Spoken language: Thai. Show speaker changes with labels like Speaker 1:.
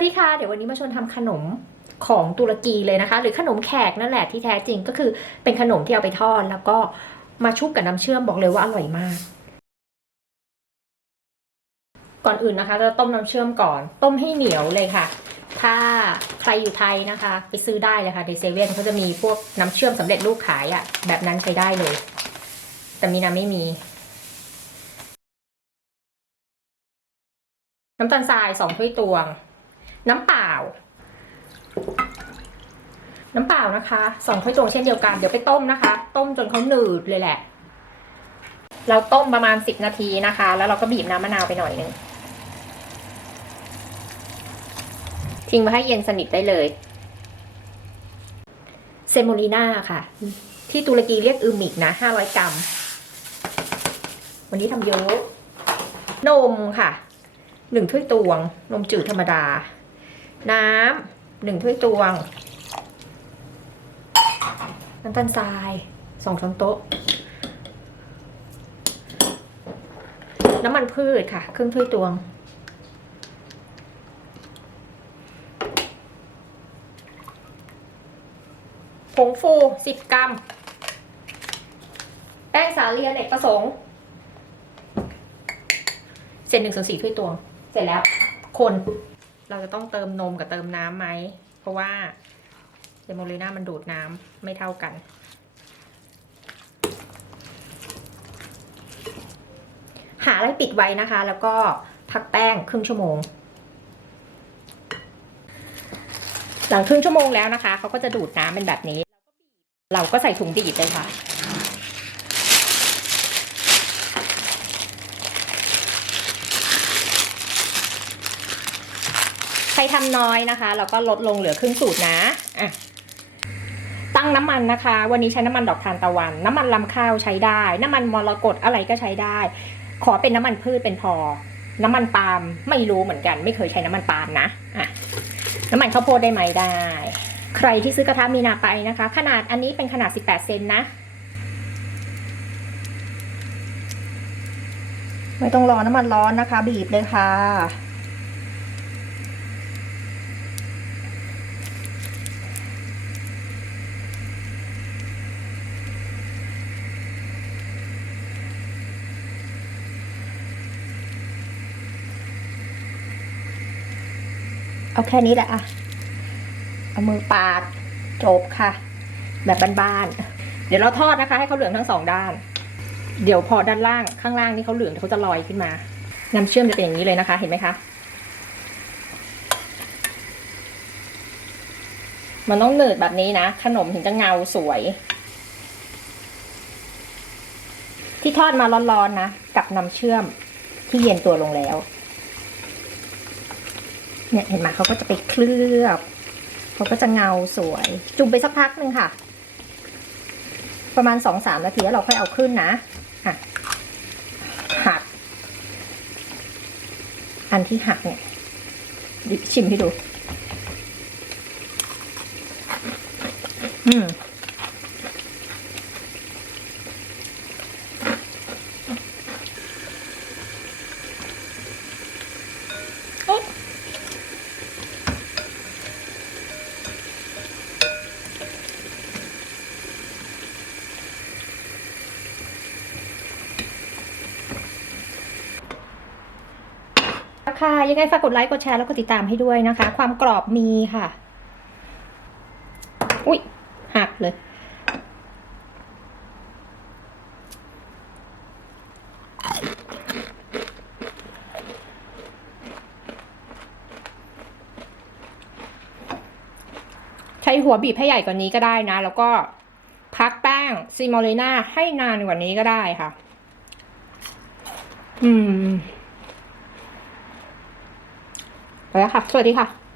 Speaker 1: วัสดีค่ะ เดี๋ยววันนี้มาชวนทำขนมของตุรกีเลยนะคะ หรือขนมแขกนั่นแหละที่แท้จริงก็คือเป็นขนมที่เอาไปทอด แล้วก็มาชุบกับน้ำเชื่อมบอกเลยว่าอร่อยมาก ก่อนอื่นนะคะจะต้มน้ำเชื่อมก่อน ต้มให้เหนียวเลยค่ะ ถ้าใครอยู่ไทยนะคะ ไปซื้อได้เลยค่ะในเซเว่นเขาจะมีพวกน้ำเชื่อมสำเร็จรูปขายอะ่ะ แบบนั้นใช้ได้เลย แต่มีน้ำไม่มีน้ำตาลทรายสองถ้วยตวง น้ำเปล่า น้ำเปล่านะคะสองถ้วยตวงเช่นเดียวกันเดี๋ยวไปต้มนะคะ ต้มจนเขาหนืดเลยแหละ เราต้มประมาณสิบนาทีนะคะ แล้วเราก็บีบน้ำมะนาวไปหน่อยหนึงทิ้งไว้ให้เย็นสนิทได้เลย เซโมลีน่าค่ะ ที่ตุรกีเรียกอืมิกนะห้าร้อยกรัม วันนี้ทำเยอะ นมค่ะหนึ่งถ้วยตวง นมจืดธรรมดา น้ำหนึ่งถ้วยตวง น้ำตาลทรายสองช้อนโต๊ะ น้ำมันพืชค่ะ ครึ่งถ้วยตวง ผงฟูสิบกรัม แป้งสาลีอเนกประสงค์ เศษหนึ่งส่วนสี่ถ้วยตวง เสร็จแล้ว คน เราจะต้องเติมนมกับเติมน้ำไหม เพราะว่าเดโมเลน่ามันดูดน้ำไม่เท่ากัน หาอะไรปิดไว้นะคะ แล้วก็พักแป้งครึ่งชั่วโมง หลังครึ่งชั่วโมงแล้วนะคะ เขาก็จะดูดน้ำเป็นแบบนี้ เราก็ใส่ถุงบีบเลยค่ะ รทำน้อยนะคะ เราก็ลดลงเหลือครึ่งสูตรนะอะตั้งน้ำมันนะคะ วันนี้ใช้น้ำมันดอกทานตะวัน น้ำมันลำข้าวใช้ได้ น้ำมันมรกตอะไรก็ใช้ได้ ขอเป็นน้ำมันพืชเป็นพอ น้ำมันปาล์มไม่รู้เหมือนกัน ไม่เคยใช้น้ำมันปาล์มนะอะน้ำมันข้าวโพดได้ไหมได้ ใครที่ซื้อกระทะมีนาไปนะคะ ขนาดอันนี้เป็นขนาด 18 เซนนะไม่ต้องรอน้ำมันร้อนนะคะ บีบเลยค่ะ เอาแค่นี้แหละอะเอามือปาดจบค่ะ แบบบานๆเดี๋ยวเราทอดนะคะ ให้เขาเหลืองทั้งสองด้าน เดี๋ยวพอด้านล่างข้างล่างนี่เขาเหลืองเขาจะลอยขึ้นมาน้ำเชื่อมจะเป็นอย่างนี้เลยนะคะ เห็นไหมคะมันต้องหนืดแบบนี้นะ ขนมถึงจะเงาสวย ที่ทอดมาร้อนๆนะ กับน้ำเชื่อมที่เย็นตัวลงแล้ว เนี่ยเห็นไหมเขาก็จะไปเคลือบเขาก็จะเงาสวย จุ่มไปสักพักหนึ่งค่ะ ประมาณสองสามนาทีแล้วเราค่อยเอาขึ้นนะอะหัก อันที่หักเนี่ยดิชิมให้ดู อืม ค่ะ ยังไงฝากกดไลค์กดแชร์แล้วก็ติดตามให้ด้วยนะคะ ความกรอบมีค่ะ อุ๊ยหักเลยใช้หัวบีบให้ใหญ่กว่านี้ก็ได้นะ แล้วก็พักแป้งซีโมเลน่าให้นานกว่านี้ก็ได้ค่ะ อืม ไปแล้วค่ะ สวัสดีค่ะ